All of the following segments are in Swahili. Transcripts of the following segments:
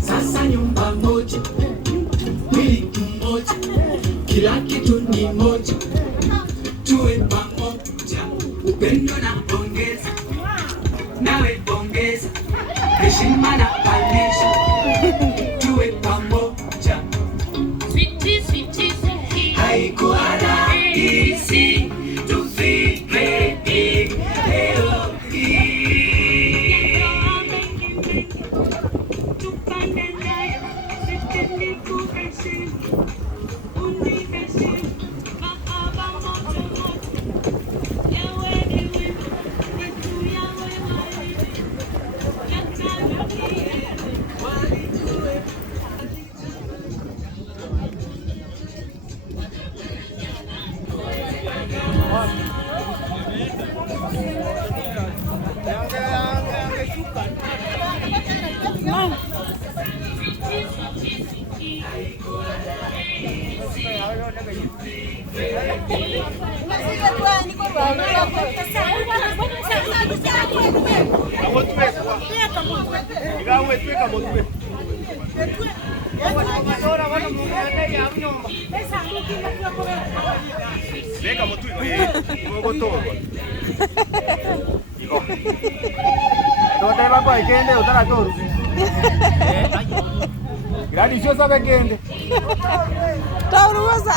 Sasa nyumba moja, mwili mmoja, kila kitu ni moja, tuwe pamoja, upendo na pongeza, nawe pongeza, heshima na palisha, tuwe pamoja. Haikuwa rahisi tufike leo hii. Grandiosa vekende. Tauruza.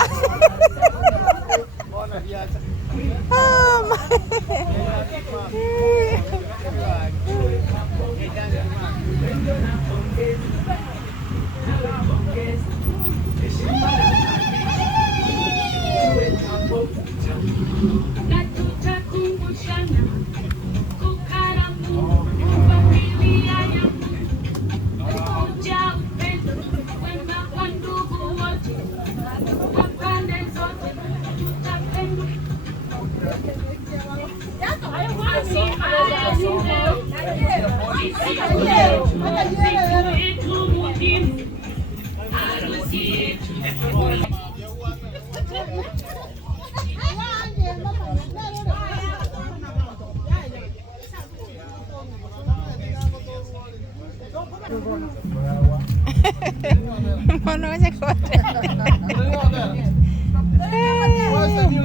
Mononya kote.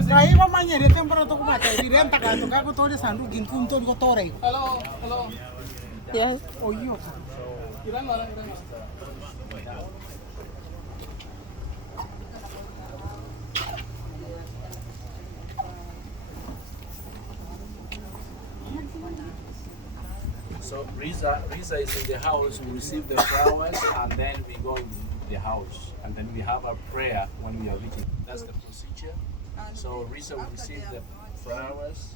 Kaiwa manyere temporal to kumata direnta ka to ka ko tore sandu gin kum to ko tore. Hello. Yes. Oh yo. So Riza is in the house. We receive the flowers and then we go in the house and then we have a prayer when we are reaching. That's the procedure. So Riza will receive the flowers.